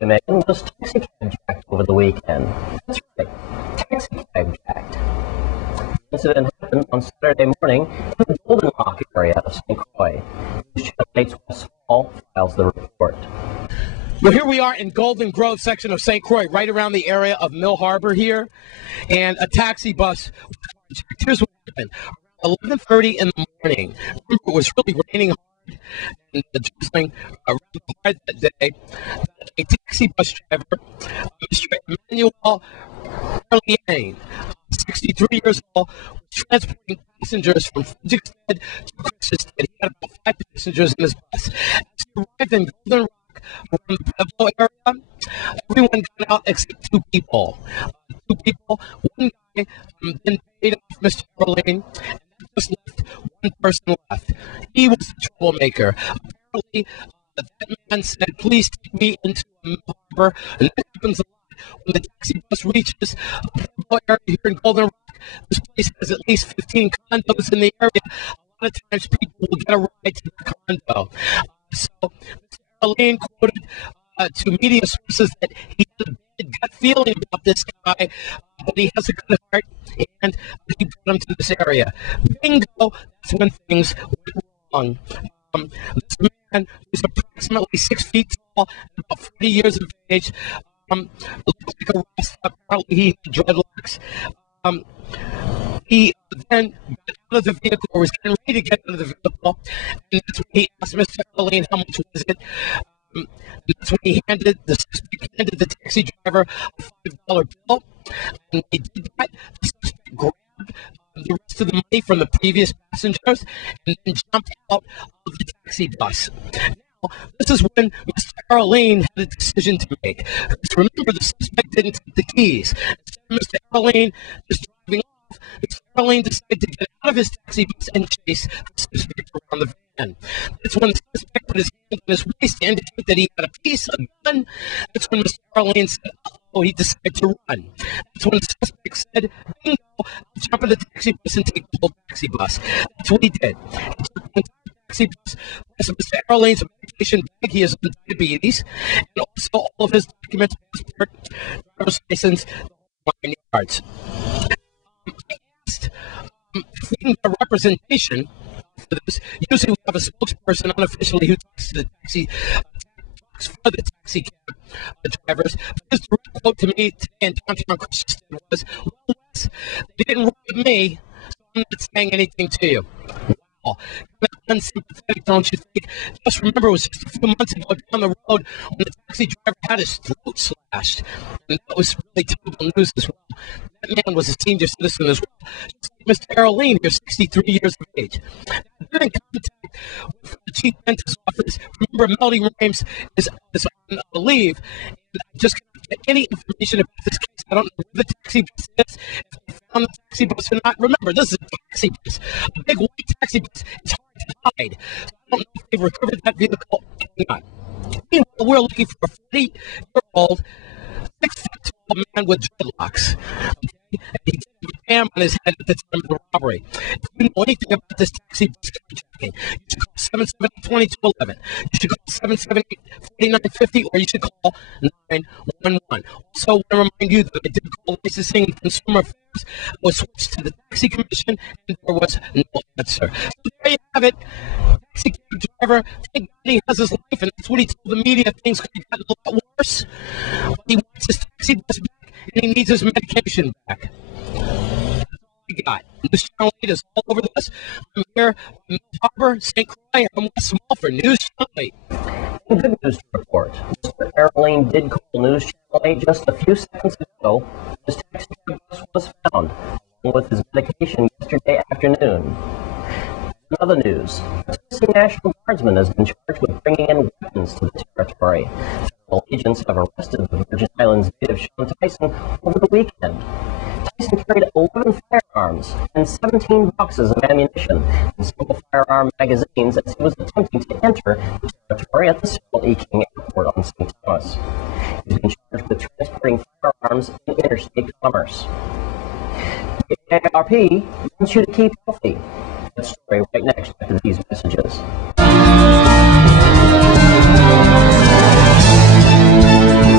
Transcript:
Megan was taxi cab jacked over the weekend. That's right, taxi cab jacked. The incident happened on Saturday morning in the Golden Rock area of St. Croix. News Channel 8's Wes Hall files the report. Well, here we are in Golden Grove section of St. Croix, right around the area of Mill Harbor here, and a taxi bus. Here's what happened. 11:30 in the morning. It was really raining hard and drizzling hard that day. A taxi bus driver, Mr. Emmanuel Arliane, 63 years old, was transporting passengers from Frederiksted to Christmas. He had about 5 passengers in his bus. As he arrived in Golden Rock from the Pueblo area, everyone got out except 2 people. One guy then paid off Mr. Arliane, and just left 1 person left. He was the troublemaker. Apparently, that man said, "Please take me into the harbor." And that happens a lot when the taxi bus reaches a area here in Golden Rock. This place has at least 15 condos in the area. A lot of times people will get a ride to the condo. So Mr. Arliane quoted to media sources that he had a bad gut feeling about this guy, but he has a good heart, and he brought him to this area. Bingo, that's when things went wrong. This man is approximately 6 feet tall, about 40 years of age. Looks like a Rasta. Apparently he had dreadlocks. He then got out of the vehicle, or was getting ready to get out of the vehicle, and that's when he asked Mr. Arliane how much was it. That's when he handed the taxi driver a $5 bill, and he did that. The suspect grabbed the rest of the money from the previous passengers and then jumped out of the taxi bus. Now, this is when Mr. Arliane had a decision to make. Because remember, the suspect didn't take the keys. So Mr. Arliane is driving off. Mr. Arliane decided to get out of his taxi bus and chase the suspect around the van. That's when the suspect put his hand in his waist to indicate that he had a piece of gun. That's when Mr. Arliane said, "Oh," he decided to run. That's when the suspect said, "Bingo, jump in the taxi bus and take the whole taxi bus." That's what he did. He jumped into the taxi bus. Mr. Arliane's medication bag, he has diabetes, and also all of his documents, passport, driver's license, 9 yards. I asked if we can get representation for this. Usually we have a spokesperson unofficially who takes the taxi for the taxi cab drivers. His direct quote to me today in downtown Christian was, "Well, they didn't run with me, so I'm not saying anything to you." Well, unsympathetic, don't you think? Just remember, it was just a few months ago down the road when the taxi driver had his throat slashed. And that was really terrible news as well. That man was a senior citizen as well. Mr. Arliane, you're 63 years of age. I've been in contact with the chief dentist's office. Remember, Melody Rames is on leave. And I just can't get any information about this case. I don't know where the taxi bus is, if they found the taxi bus or not. Remember, this is a taxi bus. A big white taxi bus. It's hard to hide. So I don't know if they've recovered that vehicle or not. Meanwhile, we're looking for a 40-year-old, 6-foot-tall man with dreadlocks. And he did a jam on his head at the time of the robbery. If you know anything about this taxi bus tracking, you should call 770-2211. You should call 778-4950, or you should call 911. Also, I want to remind you that I did call licensing and consumer affairs. I was switched to the taxi commission, and there was no answer. So there you have it. Taxi cab driver, thank God he has his life, and that's what he told the media. Things could have gotten a lot worse. He wants his taxi bus back, and he needs his medication back. We got News Channel 8 is all over this. I'm here in Harbor, St. Croix. I'm Wes Small for News Channel 8. Good news to report. Mr. Arliane did call News Channel 8 just a few seconds ago. His taxi bus was found, along with his medication, yesterday afternoon. In other news, a Tennessee National Guardsman has been charged with bringing in weapons to the territory. Federal agents have arrested the Virgin Islands native Sean Tyson over the weekend. Tyson carried 11 firearms and 17 boxes of ammunition and several firearm magazines as he was attempting to enter the territory at the Cyril E. King Airport on St. Thomas. He's been charged with transporting firearms in interstate commerce. The AARP wants you to keep healthy. That story right next after these messages.